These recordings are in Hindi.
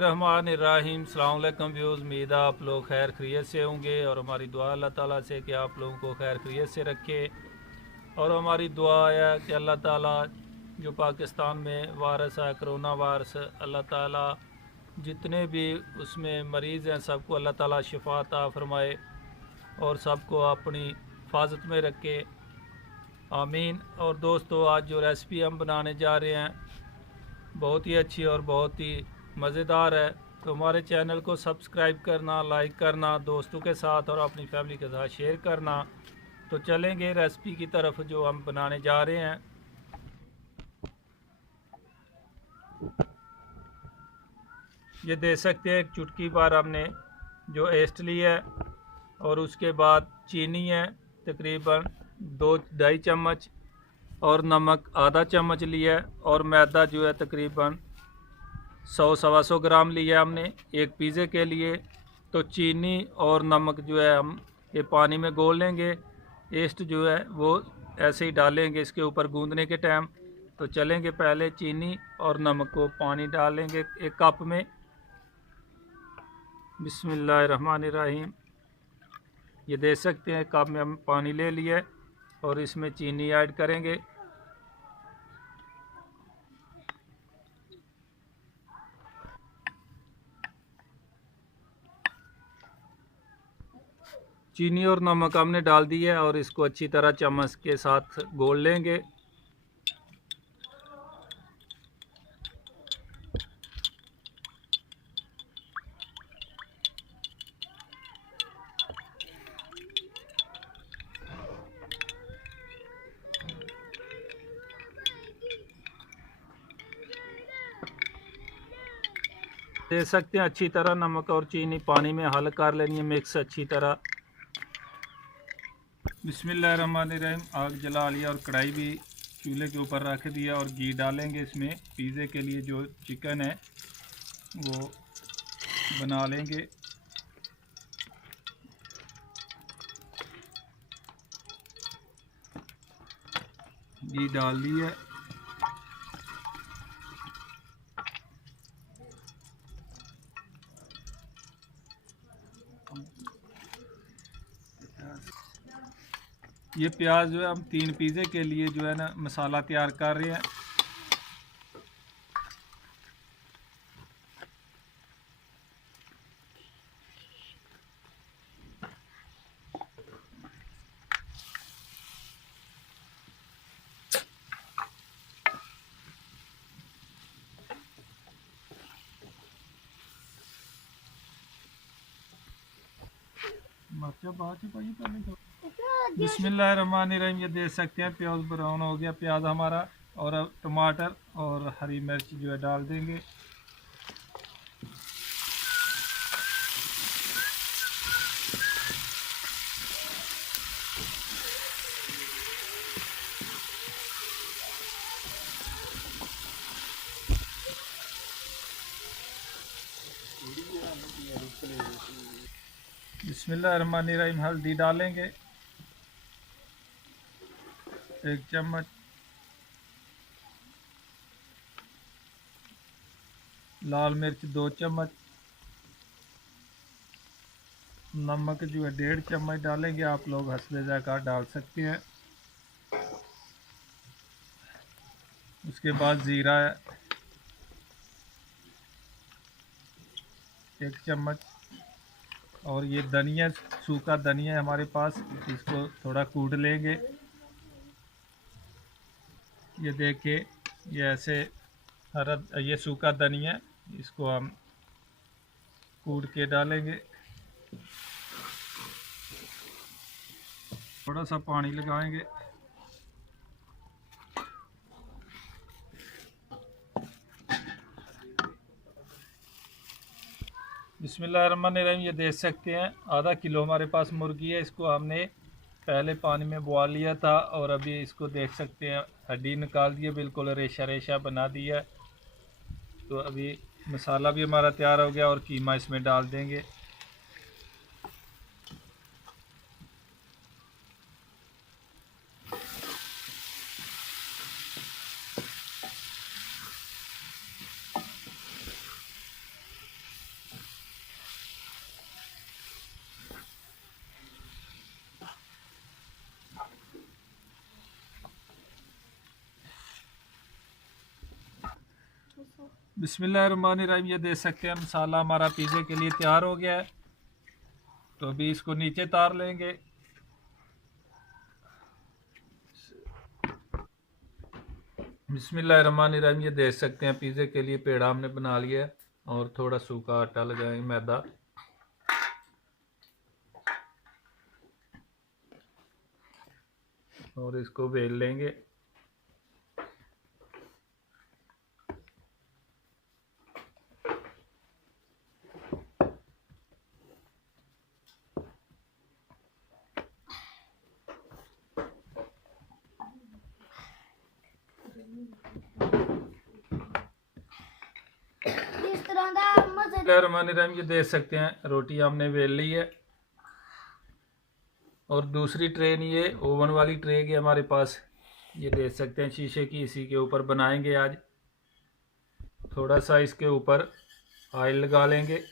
रहमानिर्रहीम। अस्सलाम वालेकुम व्यूज़, उम्मीद है आप लोग खैर खैरियत से होंगे और हमारी दुआ अल्लाह ताला से कि आप लोगों को खैर खैरियत से रखे। और हमारी दुआ है कि अल्लाह ताला जो पाकिस्तान में वायरस है, कोरोना वायरस, अल्लाह ताला जितने भी उसमें मरीज़ हैं सबको अल्लाह ताला शिफा अता फरमाए और सबको अपनी हिफाजत में रखे, आमीन। और दोस्तों, आज जो रेसिपी हम बनाने जा रहे हैं बहुत ही अच्छी और बहुत ही मज़ेदार है। तो हमारे चैनल को सब्सक्राइब करना, लाइक करना, दोस्तों के साथ और अपनी फैमिली के साथ शेयर करना। तो चलेंगे रेसिपी की तरफ जो हम बनाने जा रहे हैं। ये दे सकते हैं, एक चुटकी बार हमने जो एस्ट ली है और उसके बाद चीनी है तकरीबन 2-2.5 चम्मच और नमक आधा चम्मच लिया है और मैदा जो है तकरीबन 100-125 ग्राम लिया हमने एक पिज़्ज़े के लिए। तो चीनी और नमक जो है हम ये पानी में घोल लेंगे। एस्ट जो है वो ऐसे ही डालेंगे इसके ऊपर गूंदने के टाइम। तो चलेंगे, पहले चीनी और नमक को पानी डालेंगे एक कप में। बिस्मिल्लाहिर्रहमानिर्रहीम। ये देख सकते हैं कप में हम पानी ले लिया और इसमें चीनी ऐड करेंगे। चीनी और नमक हमने डाल दिया और इसको अच्छी तरह चम्मच के साथ घोल लेंगे। देख सकते हैं अच्छी तरह नमक और चीनी पानी में हल कर लेनी है मिक्स अच्छी तरह। बिस्मिल्लाहिर्रहमानिर्रहीम। आग जला लिया और कढ़ाई भी चूल्हे के ऊपर रख दिया और घी डालेंगे इसमें। पिज़्ज़े के लिए जो चिकन है वो बना लेंगे। घी डाल दिया। ये प्याज जो है हम 3 पिज़्ज़े के लिए जो है ना मसाला तैयार कर रहे हैं। बिस्मिल्लाहिर्रहमानिर्रहीम। ये देख सकते हैं प्याज ब्राउन हो गया प्याज हमारा। और अब टमाटर और हरी मिर्च जो है डाल देंगे। बिस्मिल्लाहिर्रहमानिर्रहीम। हल्दी डालेंगे 1 चम्मच। लाल मिर्च 2 चम्मच। नमक जो है 1.5 चम्मच डालेंगे, आप लोग हस्बे ज़ायक़ा डाल सकते हैं। उसके बाद ज़ीरा 1 चम्मच और ये धनिया, सूखा धनिया हमारे पास, इसको थोड़ा कूट लेंगे। ये देखिए, ये ऐसे हरा, ये सूखा धनिया, इसको हम कूट के डालेंगे। थोड़ा सा पानी लगाएंगे। बिस्मिल्लाहिर्रहमानिर्रहीम। ये देख सकते हैं आधा किलो हमारे पास मुर्गी है। इसको हमने पहले पानी में बॉयल लिया था और अभी इसको देख सकते हैं हड्डी निकाल दिया, बिल्कुल रेशा रेशा बना दिया। तो अभी मसाला भी हमारा तैयार हो गया और कीमा इसमें डाल देंगे। बिस्मिल्लाहिर्रहमानिर्रहीम। ये देख सकते हैं मसाला हमारा पिज़्ज़े के लिए तैयार हो गया है। तो अभी इसको नीचे तार लेंगे। बिस्मिल्लाहिर्रहमानिर्रहीम। ये देख सकते हैं पिज़्ज़े के लिए पेड़ा हमने बना लिया है और थोड़ा सूखा आटा लगाएंगे, मैदा। और इसको बेल लेंगे। इस तरह का बिस्मिल्लाहिर्रहमानिर्रहीम। ये देख सकते हैं रोटी हमने बेल ली है। और दूसरी ट्रे नहीं, ये ओवन वाली ट्रे की हमारे पास। ये देख सकते हैं शीशे की, इसी के ऊपर बनाएंगे आज। थोड़ा सा इसके ऊपर ऑयल लगा लेंगे।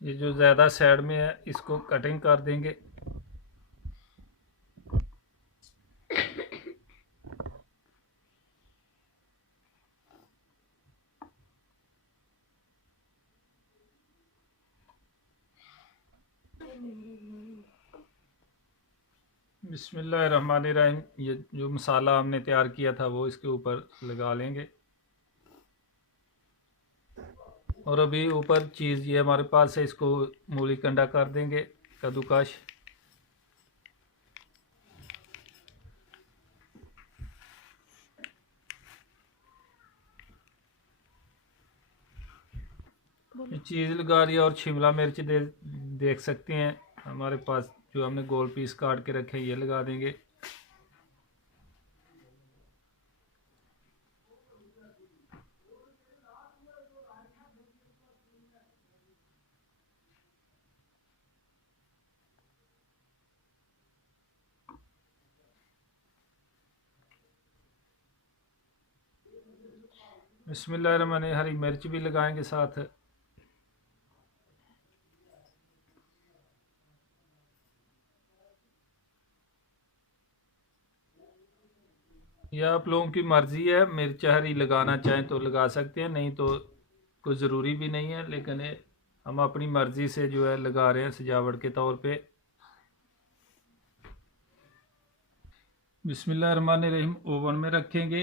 ये जो ज़्यादा साइड में है इसको कटिंग कर देंगे। बिस्मिल्लाहिर्रहमानिर्रहीम। ये जो मसाला हमने तैयार किया था वो इसके ऊपर लगा लेंगे। और अभी ऊपर चीज़ ये हमारे पास है, इसको मूली कंडा कर देंगे, कद्दूकश। चीज़ लगा दिया और शिमला मिर्च देख सकते हैं हमारे पास जो हमने गोल पीस काट के रखे, ये लगा देंगे। बिस्मिल्लाहिर्रहमानिर्रहीम। हरी मिर्च भी लगाएंगे साथ। यह आप लोगों की मर्ज़ी है, मिर्च हरी लगाना चाहें तो लगा सकते हैं, नहीं तो कोई ज़रूरी भी नहीं है। लेकिन हम अपनी मर्ज़ी से जो है लगा रहे हैं सजावट के तौर पे। बिस्मिल्लाहिर्रहमानिर्रहीम। ओवन में रखेंगे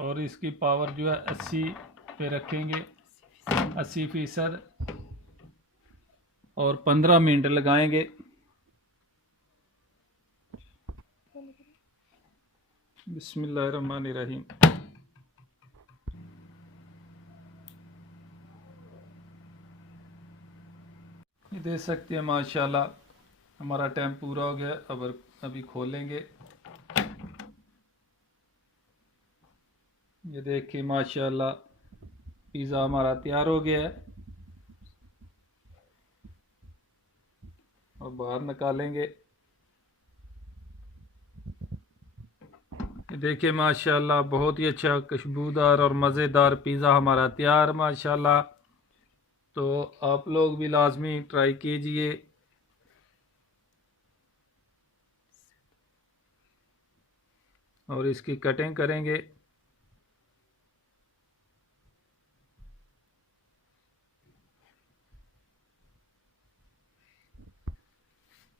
और इसकी पावर जो है 80 पे रखेंगे, 80%। और 15 मिनट लगाएंगे। बिस्मिल्लाहिर्रहमानिर्रहीम। ये देख सकते हैं माशाल्लाह हमारा टाइम पूरा हो गया। अब अभी खोलेंगे। ये देखिए माशाल्लाह पिज़्ज़ा हमारा तैयार हो गया है। और बाहर निकालेंगे। ये देखिए माशाल्लाह बहुत ही अच्छा खुशबूदार और मज़ेदार पिज़्ज़ा हमारा तैयार माशाल्लाह। तो आप लोग भी लाजमी ट्राई कीजिए। और इसकी कटिंग करेंगे।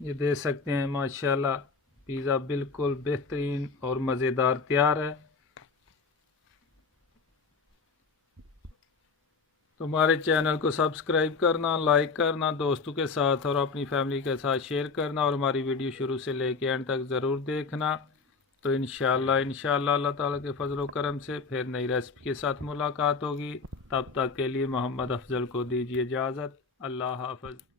ये देख सकते हैं माशाल्लाह पिज़्ज़ा बिल्कुल बेहतरीन और मज़ेदार तैयार है। तो हमारे चैनल को सब्सक्राइब करना, लाइक करना, दोस्तों के साथ और अपनी फैमिली के साथ शेयर करना और हमारी वीडियो शुरू से लेकर एंड तक ज़रूर देखना। तो इंशाअल्लाह अल्लाह ताला के फजल व करम से फिर नई रेसिपी के साथ मुलाकात होगी। तब तक के लिए मोहम्मद अफजल को दीजिए इजाज़त। अल्लाह हाफ़िज़।